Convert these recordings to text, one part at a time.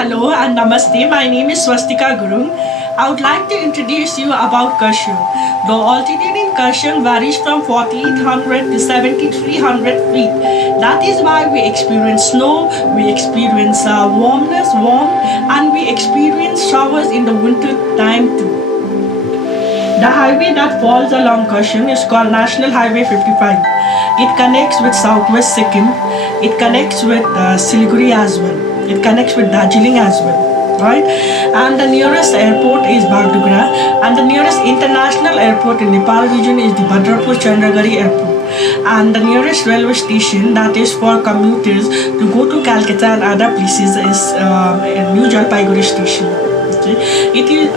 hello and namaste. My name is Swastika Gurung. I would like to introduce you about Kurseong. The altitude in Kurseong varies from 4800 to 7300 feet. That is why we experience snow, we experience warm, and we experience showers in the winter time too. The highway that falls along Kurseong is called National Highway 55. It connects with southwest Sikkim. It connects with Siliguri as well. It connects with Darjeeling as well. Right? And the nearest airport is Bagdogra, and the nearest international airport in Nepal region is the Bhadrapur Chandragiri airport. And the nearest railway station that is for commuters to go to Calcutta and other places is New Jalpaiguri station. Okay. It is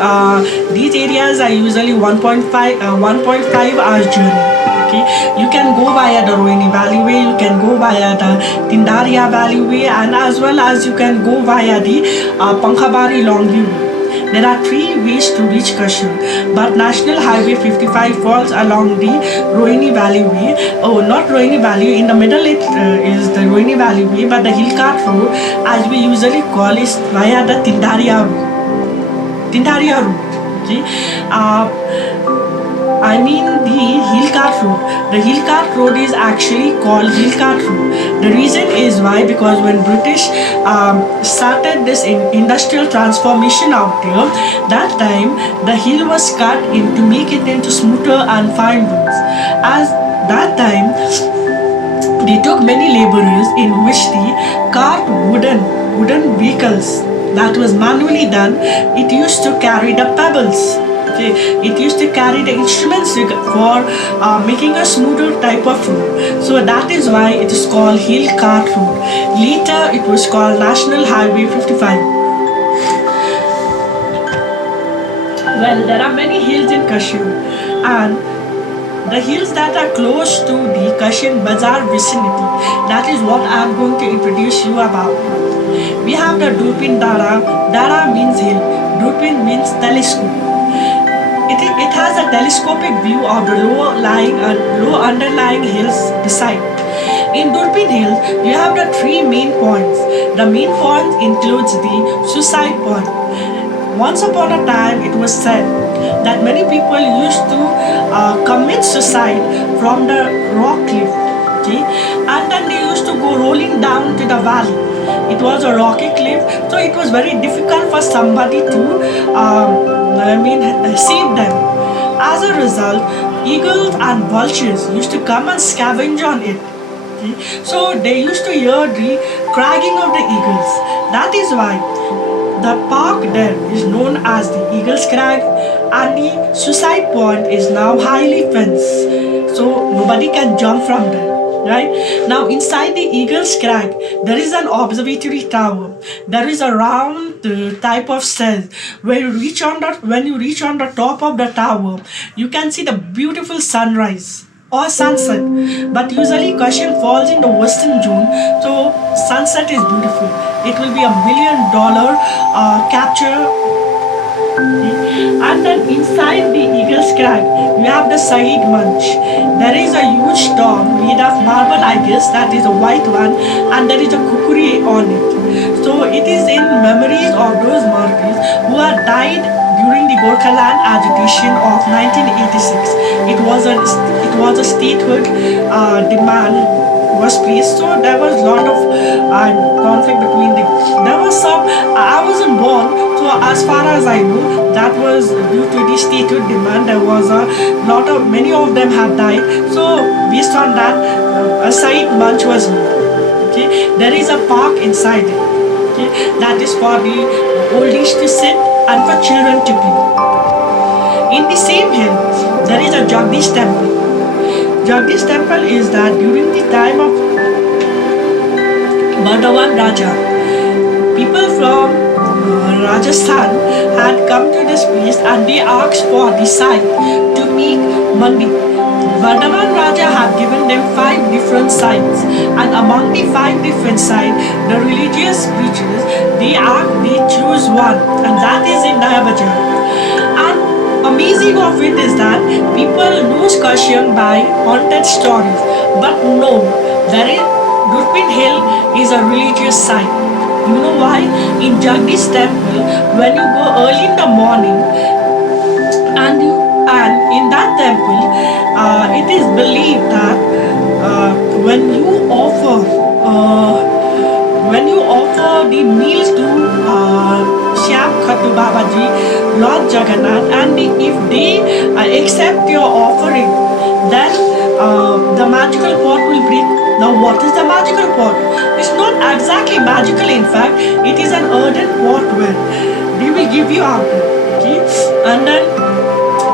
these areas are usually 1.5 hours journey. Okay. You can go via the Rohini Valley Way, you can go via the Tindaria Valley Way, and as well as you can go via the Pankhabari Longview Way. There are three ways to reach Kurseong, but National Highway 55 falls along the Rohini Valley Way. Oh, not Rohini Valley. In the middle it is the Rohini Valley Way, but the hill cart road, as we usually call, is via the Tindaria route. Okay. I mean the hill cart road. The hill cart road is actually called hill cart road. The reason is why, because when British started this industrial transformation out there, that time the hill was cut in to make it into smoother and fine roads. As that time they took many laborers in which they carved wooden vehicles that was manually done. It used to carry the pebbles. Okay. It used to carry the instruments for making a smoother type of road. So that is why it is called hill cart road. Later it was called National Highway 55. Well, there are many hills in Kurseong, and the hills that are close to the Kurseong Bazar vicinity, that is what I am going to introduce you about. We have the Durpin Dara. Dara means hill. Durpin means telescope. It has a telescopic view of the low underlying hills beside. In Durpin Hills, you have the three main points. The main point includes the suicide point. Once upon a time, it was said that many people used to commit suicide from the rock cliff, okay? And then they used to go rolling down to the valley. It was a rocky cliff, so it was very difficult for somebody to save them. As a result, eagles and vultures used to come and scavenge on it. Okay? So they used to hear the crying of the eagles. That is why the park there is known as the Eagle's Crag, and the suicide point is now highly fenced, so nobody can jump from there. Right? Now inside the Eagle's Crag, there is an observatory tower. There is a round type of cell where when you reach on the top of the tower, you can see the beautiful sunrise or sunset. But usually Kurseong falls in the western zone, so sunset is beautiful. It will be $1 million capture. And then inside the Eagle's Crag, you have the Sahid Munch. There is a huge tomb made of marble, I guess, that is a white one, and there is a kukuri on it. So it is in memories of those martyrs who had died during the Gorkhaland agitation of 1986. It was a statehood demand was placed, so there was a lot of conflict between them. There was some, I wasn't born, so as far as I know, that was due to the statehood demand. There was many of them had died, so based on that, a side bunch was made. Okay, there is a park inside it. Okay, that is for the oldies to sit and for children to play. In the same hill, there is a Jagdish temple. Jagdish temple is that during the time of Bardhawan Raja, people from Rajasthan had come to this place and they asked for the site to make mandi. Bardhawan Raja had given them 5 different sites, and among the 5 different sites, the religious preachers, they choose one, and that is in Naya Bazar. Amazing of it is that people know Kurseong by haunted stories, but no, Durpin Hill is a religious site. You know why? In Jagdish temple, when you go early in the morning, and in that temple, it is believed that when you offer the meals to Shyam Khatu Babaji, Lord Jagannath, and if they accept your offering, then the magical pot will break. Now, what is the magical pot? It's not exactly magical. In fact, it is an earthen pot where they will give you apple, okay, and then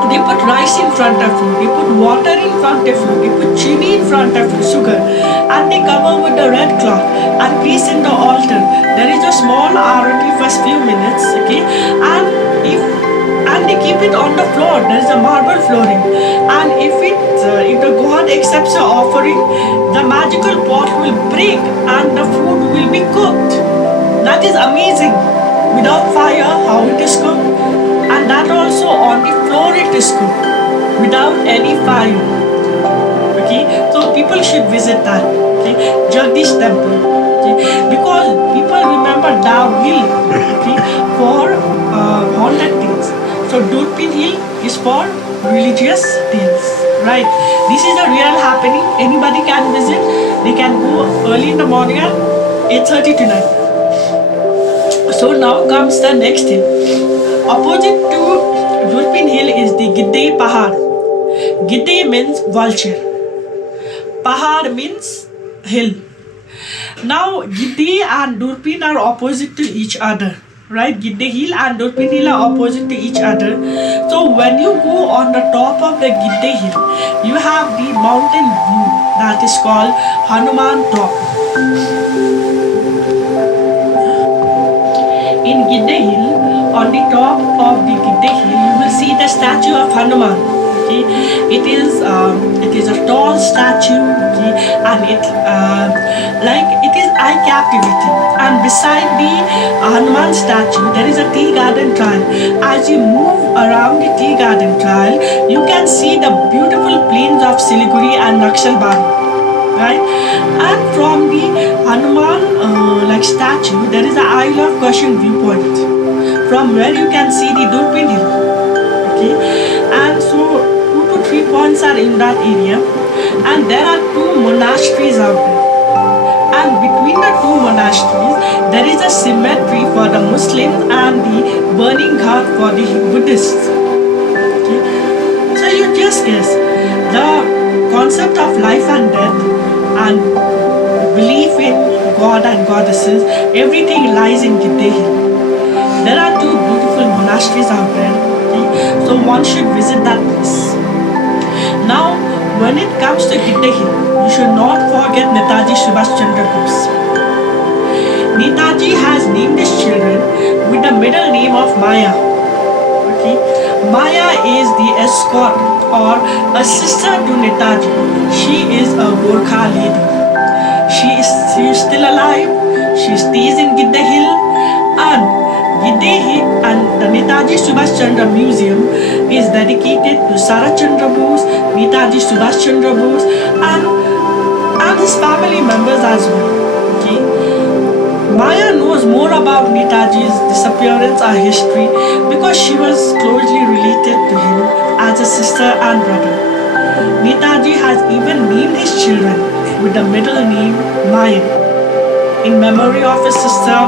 they put rice in front of you, they put water in front of you, they put chini in front of you, sugar, and they cover with the red cloth and place in the altar. There is a small arati for few minutes, okay, and they keep it on the floor. There is a marble flooring, and if the god accepts the offering, the magical pot will break and the food will be cooked. That is amazing. Without fire, how it is cooked, and that also on the floor it is cooked without any fire. Okay, so people should visit that. Okay, Jagdish temple. Okay, because people remember Dow Hill. Okay, for haunted things. So Durpin Hill is for religious tales. Right. This is a real happening. Anybody can visit. They can go early in the morning at 8:30 to 9. So now comes the next hill. Opposite to Durpin Hill is the Gidde Pahad. Gidde means vulture. Pahad means hill. Now Gidde and Durpin are opposite to each other. Right? Gidde Hill and Durpin Hill are opposite to each other. So when you go on the top of the Gidde Hill, you have the mountain view that is called Hanuman Top. In Gidde Hill, on the top of the Gidde Hill, you will see the statue of Hanuman. Okay, it is a tall statue, okay, and it is eye captivating. And beside the Hanuman statue, there is a tea garden trail. As you move around the tea garden trail, you can see the beautiful plains of Siliguri and Naxalbari. Right, and from the Hanuman statue, there is a Isle of Kurseong viewpoint, from where you can see the Durpin Hill. Okay, and so 2 to 3 points are in that area, and there are 2 monasteries out there. And between the 2 monasteries, there is a cemetery for the Muslims and the burning ghat for the Buddhists. Okay, so you just guess the concept of life and death and belief in God and goddesses, everything lies in Gidde Hill. There are 2 beautiful monasteries out there, okay? So one should visit that place. Now, when it comes to Gidde Hill, you should not forget Netaji Subhash Chandra Bose. Netaji has named his children with the middle name of Maya. Okay? Maya is the escort or a sister to Netaji. She is a Gorkha lady. She is still alive. She stays in Gidde Hill, and Gidde Hill and the Netaji Subhash Chandra Museum is dedicated to Sarat Chandra Bose, Netaji Subhash Chandra Bose, and his family members as well. Okay? Maya knows more about Netaji's disappearance or history because she was closely related to him as a sister and brother. Netaji has even named his children with the middle name Maya. In memory of his sister,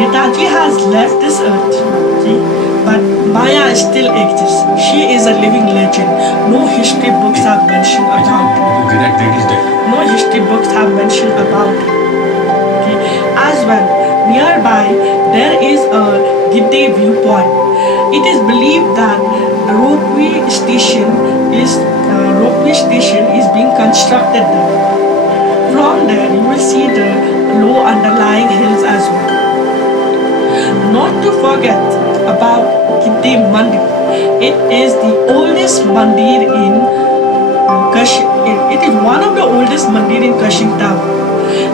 Netaji has left this earth, okay? But Maya still exists. She is a living legend. No history books have mentioned about her. No history books have mentioned about her. Okay? As well, nearby there is a Gidde viewpoint. It is believed that the ropeway station is being constructed there. From there, you will see the low underlying hills as well. Not to forget about Gidde Mandir. It is the oldest mandir in Kurseong. It is one of the oldest mandir in Kurseong town.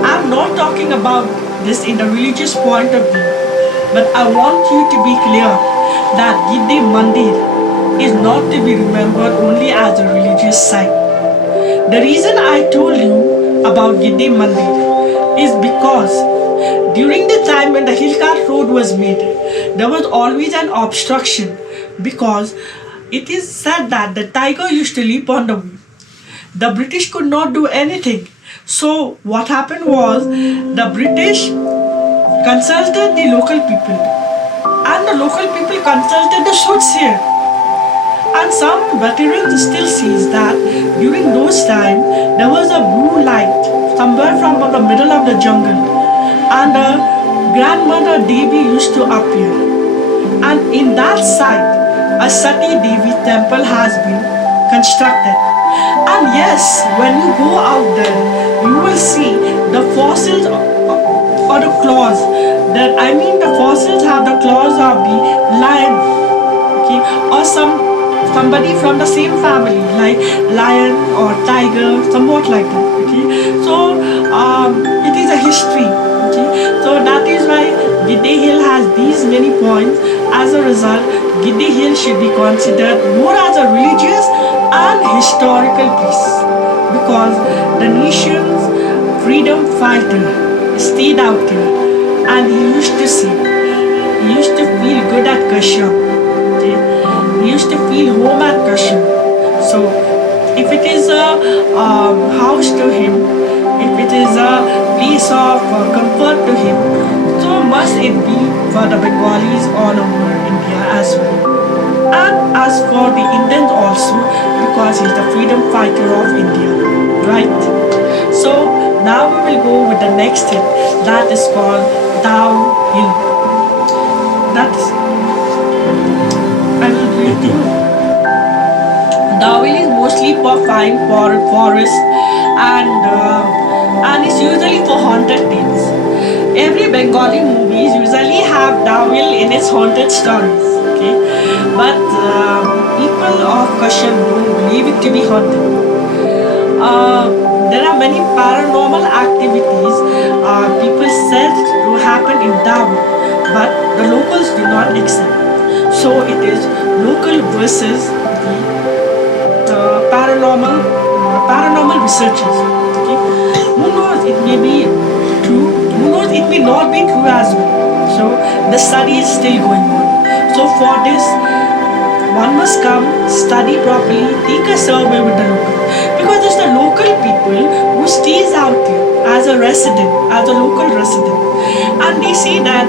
I am not talking about this in a religious point of view, but I want you to be clear that Gidde Mandir is not to be remembered only as a religious site. The reason I told you about Gidde Mandir is because During the time when the Hillcart Road was made, there was always an obstruction because it is said that the tiger used to leap on the way. The British could not do anything. So what happened was the British consulted the local people, and the local people consulted the soothsayer. And some veterans still says that during those times there was a blue light somewhere from the middle of the jungle, and a grandmother Devi used to appear. And in that site, a Sati Devi temple has been constructed. And yes, when you go out there, you will see the fossils or the claws. The fossils have the claws of the lion, okay, or somebody from the same family, like lion or tiger, somewhat like that. Okay, so it is a history. Okay, so that is why Gidde Hill has these many points. As a result, Gidde Hill should be considered more as a religious and historical place because the nation's freedom fighter stayed out here, and he used to say, he used to feel good at Kurseong. Okay? He used to feel home at Kurseong. So if it is a house to him, if it is a place of comfort to him, so must it be for the Bengalis all over India as well. And as for the Indians also, because he's the freedom fighter of India, right? So now we will go with the next hill that is called Dow Hill. That's I will read you. Dow Hill is mostly for fine forest and it's usually for haunted tales. Every Bengali movies usually have Dow Hill in its haunted stories. Okay, but people of Kurseong don't believe it to be haunted. There are many paranormal activities people said to happen in Dawu, but the locals do not accept. So it is local versus the paranormal researchers. Okay, who knows, it may be true. Who knows, it may not be true as well. So the study is still going on. So for this, one must come, study properly, take a survey with the local. Because it's the local people who stays out there as a resident, as a local resident. And they say that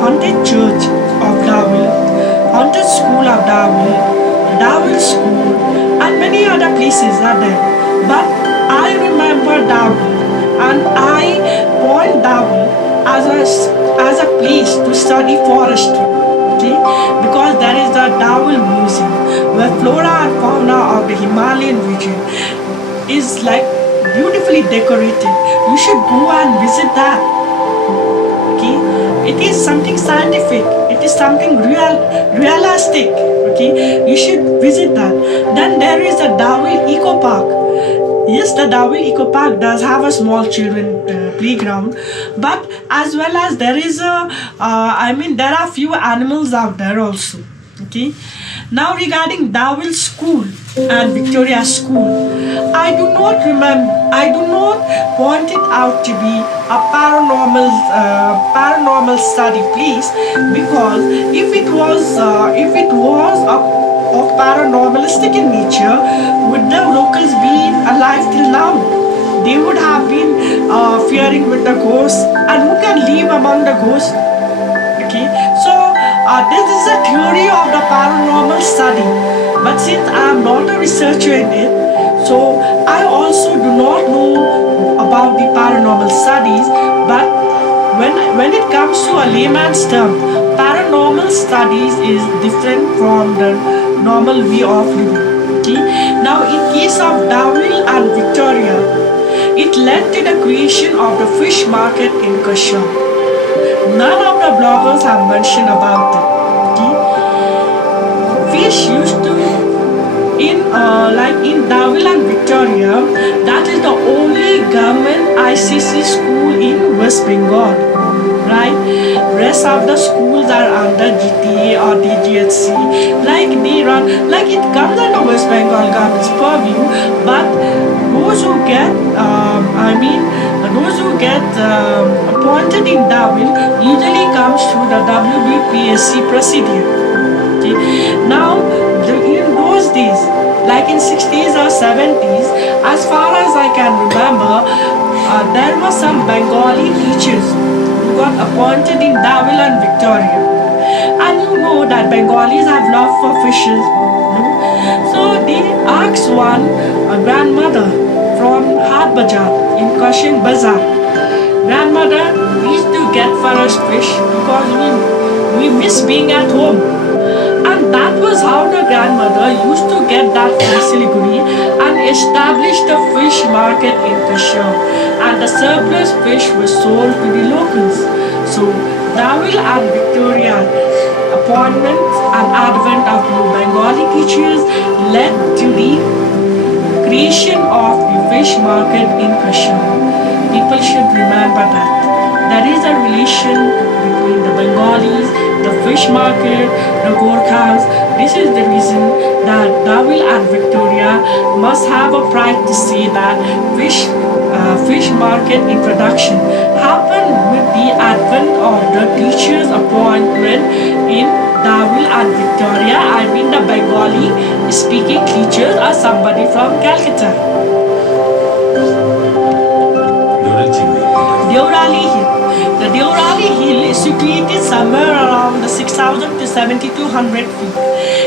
haunted church of Dawil, haunted school of Dawil, Dawil school, and many other places are there. But I remember Dawil, and I point Dawil as a place to study forestry. Okay? Because there is the Dawil Museum where flora and fauna of the Himalayan region is like beautifully decorated. You should go and visit that. Okay? It is something scientific. It is something realistic. Okay? You should visit that. Then there is the Dawil Eco Park. Yes, the Dawil Eco Park does have a small children playground, but as well as there is there are few animals out there also. Okay. Now regarding Dawil School and Victoria School, I do not point it out to be a paranormal study place, because if it was of paranormalistic in nature, would the locals be alive till now? They would have been fearing with the ghosts, and who can live among the ghosts? Okay, so this is a theory of the paranormal study, but since I am not a researcher in it, so I also do not know about the paranormal studies. But when it comes to a layman's term, paranormal studies is different from the normal way of living. Okay? Now in case of Dawil and Victoria, it led to the creation of the fish market in Kurseong. None of the bloggers have mentioned about it. Okay? Fish used to in Dawil and Victoria, that is the only government ICC school in West Bengal, right? Rest of the schools are under GTA or DGHC, like they run, like it comes under West Bengal government's purview, but those who get appointed in Darjeeling usually comes through the WBPSC procedure. Okay. Now, in those days, like in 60s or 70s, as far as I can remember, there were some Bengali teachers who got appointed in Darjeeling and Victoria. And you know that Bengalis have love for fishes. No? So they asked one grandmother from Bazar in Kurseong Bazar. Grandmother, please do get for us fish because we miss being at home. And that was how the grandmother used to get that from Siliguri and establish the fish market in Kurseong. And the surplus fish was sold to the locals. So Darjeeling and Victoria appointments and advent of new Bengali teachers led to the creation of the fish market in Kurseong. People should remember that. There is a relation between the Bengalis, the fish market, the Gorkhas. This is the reason that Darjeeling and Victoria must have a pride to say that fish market introduction happened with the advent of the teachers' appointment in Darjeeling and Victoria. I mean the Bengali speaking teachers are somebody from Calcutta. Deorali Hill. The Deorali Hill is situated somewhere around the 6,000 to 7,200 feet.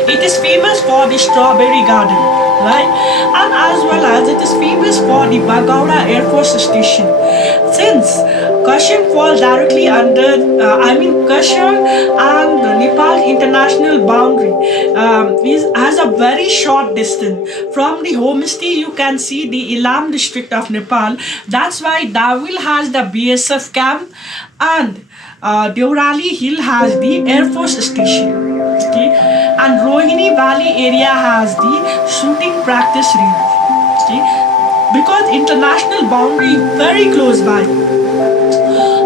It is famous for the strawberry garden, right? And as well as it is famous for the Bagauda Air Force Station. Since Kurseong falls directly under, Kurseong and the Nepal international boundary has a very short distance. From the Homestay, you can see the Ilam district of Nepal. That's why Darjeeling has the BSF camp and Deorali Hill has the Air Force Station. Okay? And Rohini Valley area has the shooting practice range. Okay? Because international boundary is very close by.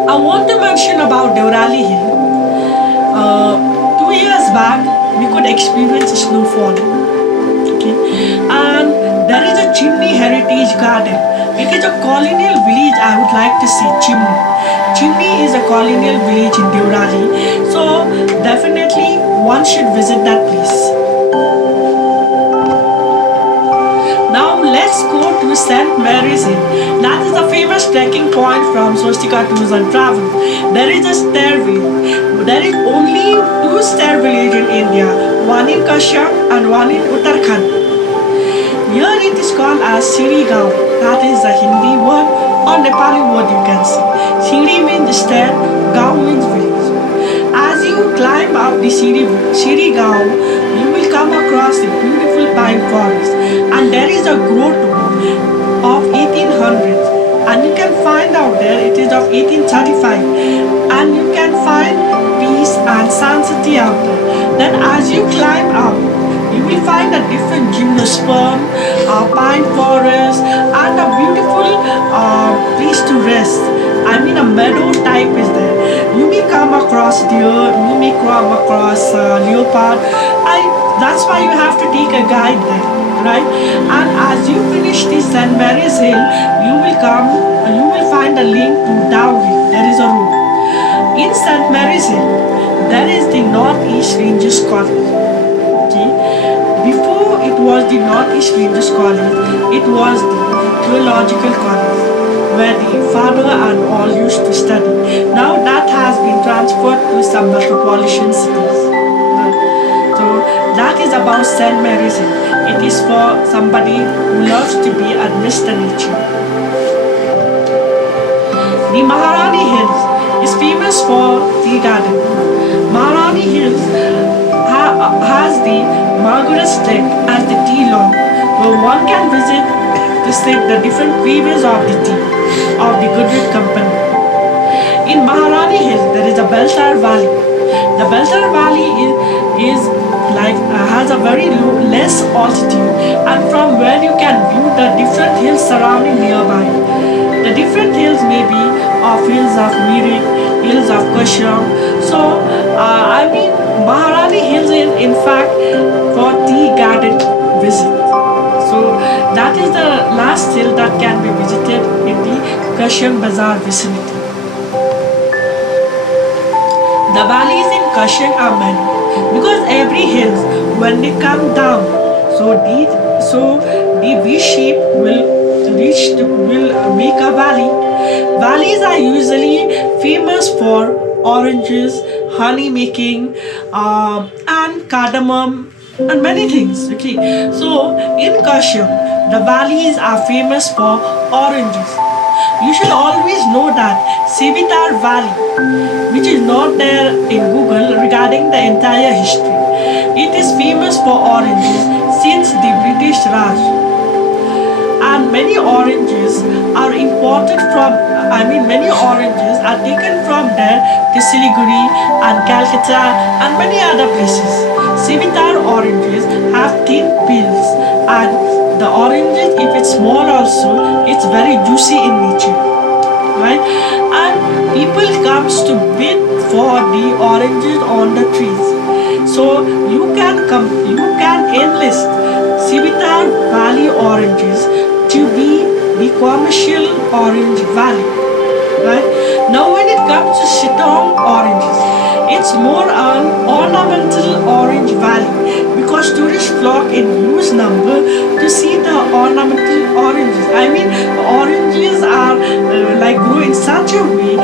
I want to mention about Deorali Hill. 2 years back, we could experience snowfall. Okay? And there is a Chimney Heritage Garden. It is a colonial village, I would like to say, Chimney. Chimney is a colonial village in Deorali. So, definitely one should visit that place. Now let's go to St. Mary's Hill. That is a famous trekking point from Swastika Tours and Travel. There is a stairway. There is only 2 stairways in India, one in Kurseong and one in Uttarakhand. Here it is called as Siri Gaon. That is a Hindi word or Nepali word you can say. Siri means stair, Gaon means village. As you climb up the Siri Gaon, you will come across a beautiful pine forest. And there is a grotto of 1800s. And you can find out there it is of 1835. And you can find peace and sanctity out there. Then as you climb up, you will find a different gymnosperm, pine forest, and a beautiful place to rest. I mean a meadow type is there. You may come across deer, you may come across leopard. That's why you have to take a guide there, right? And as you finish the St. Mary's Hill, you will find a link to Darjeeling. There is a road. In St. Mary's Hill, there is the Northeast Rangers College. Okay? Before it was the Northeast Rangers College, it was the Theological College, where the father and all used to study. Now that has been transferred to some metropolitan cities. So that is about St. Mary's Hill. It is for somebody who loves to be amidst the nature. The Maharani Hills is famous for tea garden. Maharani Hills has the Margaret's Lake as the tea lawn, where one can visit to see the different flavors of the tea of the Goodwood Company. In Maharani Hills, there is a Beltar Valley. The Beltar Valley has a very less altitude, and from where you can view the different hills surrounding nearby. The different hills may be hills of Mirik, hills of Kurseong. So, Maharani Hills is in fact for tea garden visit. So, that is the last hill that can be visited in the Kurseong Bazar vicinity. The valleys in Kurseong are many because every hills when they come down, so the V shape will make a valley. Valleys are usually famous for oranges, honey making, and cardamom and many things. Okay, so in Kurseong, the valleys are famous for oranges. You should always know that Sivitar Valley, which is not there in Google regarding the entire history, it is famous for oranges since the British Raj. And many oranges are imported from, many oranges are taken from there to Siliguri and Calcutta and many other places. Sivitar oranges have thin peels, and the oranges, if it's small also, it's very juicy in nature, right? And people comes to bid for the oranges on the trees. So you can enlist Sivitar Valley oranges to be the commercial orange valley, right? Now when it comes to Sitong oranges, it's more an ornamental orange valley because tourists flock in huge number to see the ornamental oranges. Oranges are grow in such a way,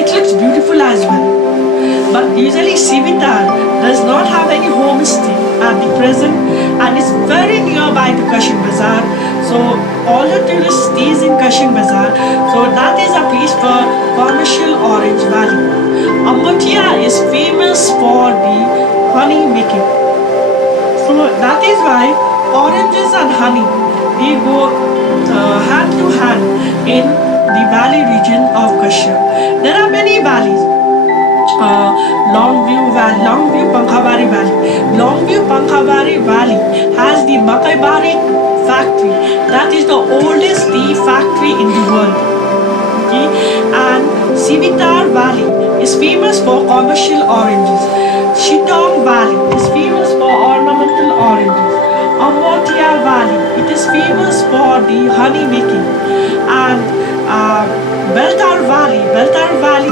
it looks beautiful as well. But usually Sivitar does not have any homestay at the present, and it's very nearby to Kurseong Bazar. So all the tourists stays in Kurseong Bazar. So that is a place for commercial orange valley. Ambotia is famous for the honey making. So that is why oranges and honey, they go hand to hand in the valley region of Kurseong. There are many valleys. Longview Pankhavari Valley. Longview Pankhavari Valley has the Makaibari factory. That is the oldest tea factory in the world. Okay? And Sivitar Valley is famous for commercial oranges. Sitong Valley is famous for ornamental oranges. Ambotia Valley, it is famous for the honey making. And Beltar Valley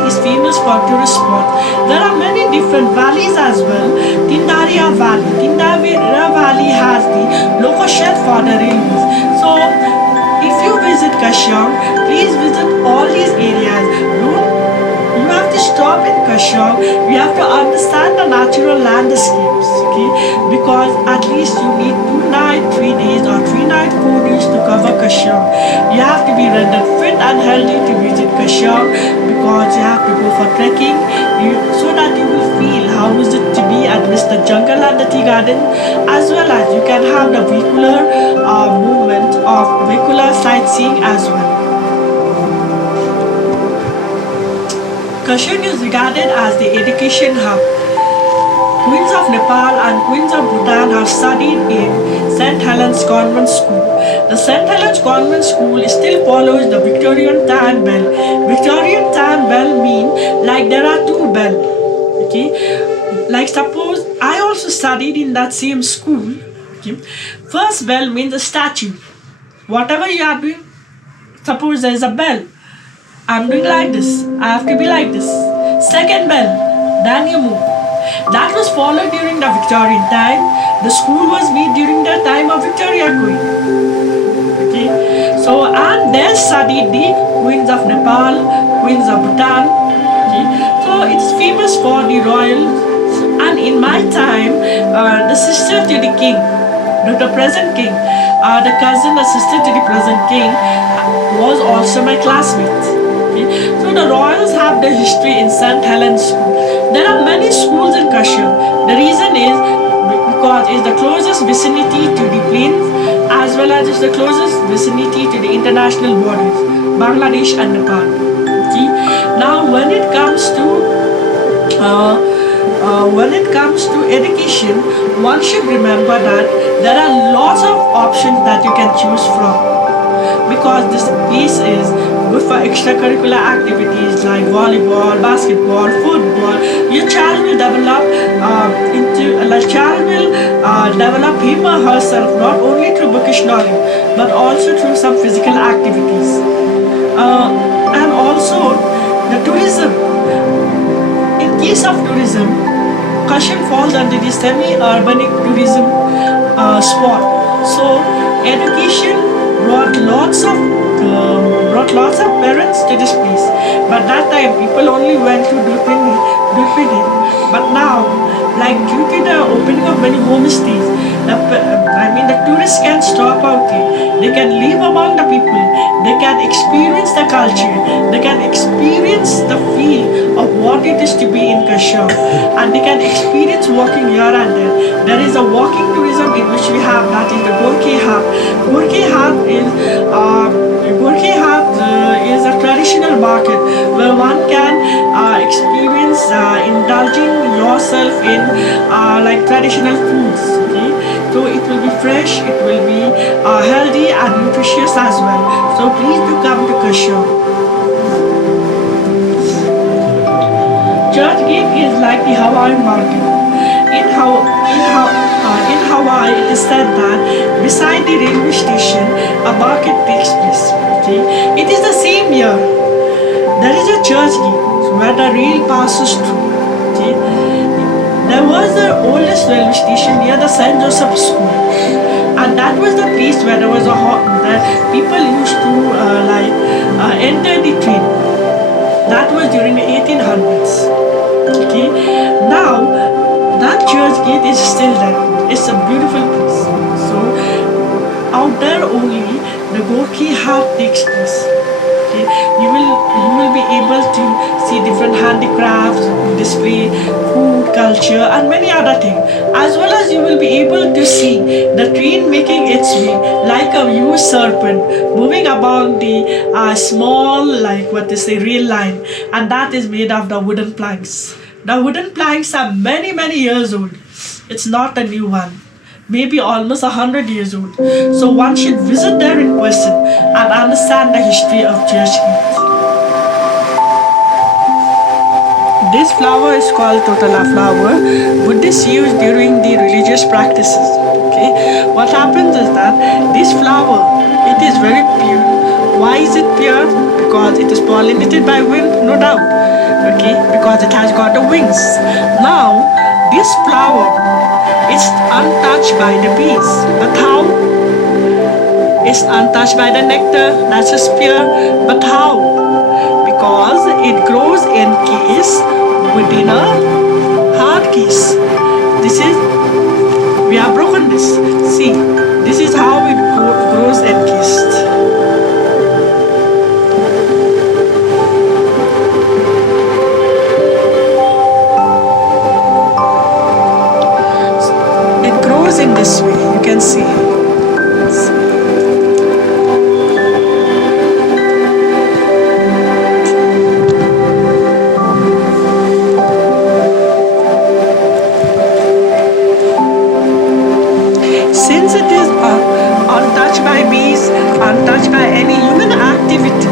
is famous for tourist spots. There are many different valleys as well. Tindaria Valley has the local shelf for the railways. So if you visit Kurseong, please visit all these areas. You have to stop in Kurseong. You have to understand the natural landscapes, okay? Because at least you need 2 nights, 3 days, or 3 nights, 4 days to cover Kurseong. You have to be rendered fit and healthy to visit Kurseong because you have to go for trekking, so that you will feel how is it to be amidst the jungle and the tea garden, as well as you can have the vehicular movement of vehicular sightseeing as well. Kurseong is regarded as the education hub. Queens of Nepal and Queens of Bhutan have studied in St. Helens Convent School. The St. Helens Convent School still follows the Victorian time bell. Victorian time bell mean like there are 2 bells. Okay, like suppose I also studied in that same school. Okay, first bell means a statue. Whatever you are doing, suppose there is a bell. I'm doing like this. I have to be like this. Second bell, then you move. That was followed during the Victorian time. The school was made during the time of Victoria Queen. Okay, so and they studied the Queens of Nepal, Queens of Bhutan. Okay, so it's famous for the royals. And in my time, the sister to the king, the present king, the cousin, the sister to the present king, was also my classmate. Okay, so the royals have the history in St. Helens School. There are many schools in Kurseong. The reason is because it's the closest vicinity to the plains, as well as it's the closest vicinity to the international borders, Bangladesh and Nepal. Okay? Now when it comes to education, one should remember that there are lots of options that you can choose from, because this place is good for extracurricular activities like volleyball, basketball, football. Your child will develop develop him or herself not only through bookish knowledge but also through some physical activities. And also the tourism In case of tourism, Kashin falls under the semi-urbanic tourism spot. So education brought lots of parents to this place. But that time people only went to Dupingin. But now, like due to the opening of many homestays, the tourists can stop out here. They can live among the people. They can experience the culture. They can experience the feel of what it is to be in Kurseong, and they can experience walking here and there. There is a walking tourism in which we have, that is the Gorkhe Hat. Gorkhe Hat is a traditional market where one can experience indulging yourself in like traditional foods. Okay, so it will be fresh, it will be healthy and nutritious as well. So please do come to Kurseong. Church Gate is like the Hawaiian market. In Hawaii, it is said that beside the railway station, a market takes place. Okay, it is the same here. There is a church gate where the rail passes through. Okay, there was the oldest railway station near the St. Joseph School, and that was the place where there was that people used to enter the train. That was during the 1800s. Okay, now that church gate is still there. It's a beautiful place. So out there only the Gorkhe Hat takes place. Okay, you will be able to see different handicrafts, display food, culture, and many other things. As well as you will be able to see the train making its way like a huge serpent moving along the small, rail line, and that is made of the wooden planks. The wooden planks are many years old. It's not a new one. Maybe almost 100 years old. So one should visit there in person and understand the history of Church Gate. This flower is called Totala flower. Buddhists use during the religious practices. Okay, what happens is that this flower, it is very pure. Why is it pure? Because it is pollinated by wind, no doubt. Okay, because it has got the wings. Now, this flower is untouched by the bees. But how? It's untouched by the nectar, that's just pure. But how? Because it grows in case within a hard case. We have broken this. See, this is how it grows encased. In this way, you can see. Since it is untouched by bees, untouched by any human activity,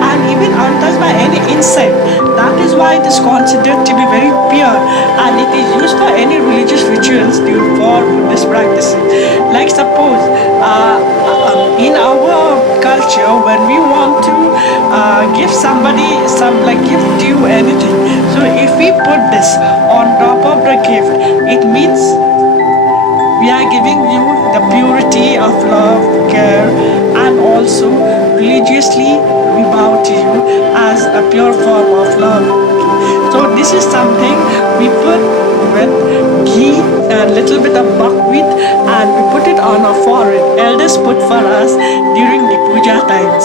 and even untouched by any insect, that is why it is considered to be very pure, and it is used for any religious rituals for Buddhist practices. Like suppose in our culture, when we want to give somebody gift you anything, so if we put this on top of the gift, it means we are giving you the purity of love, care, and also religiously we bow to you as a pure form of love. So this is something we put with ghee and little bit of buckwheat, and we put it on our forehead. Elders put for us during the puja times.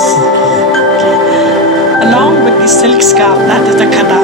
Okay. Along with the silk scarf, that is the khada.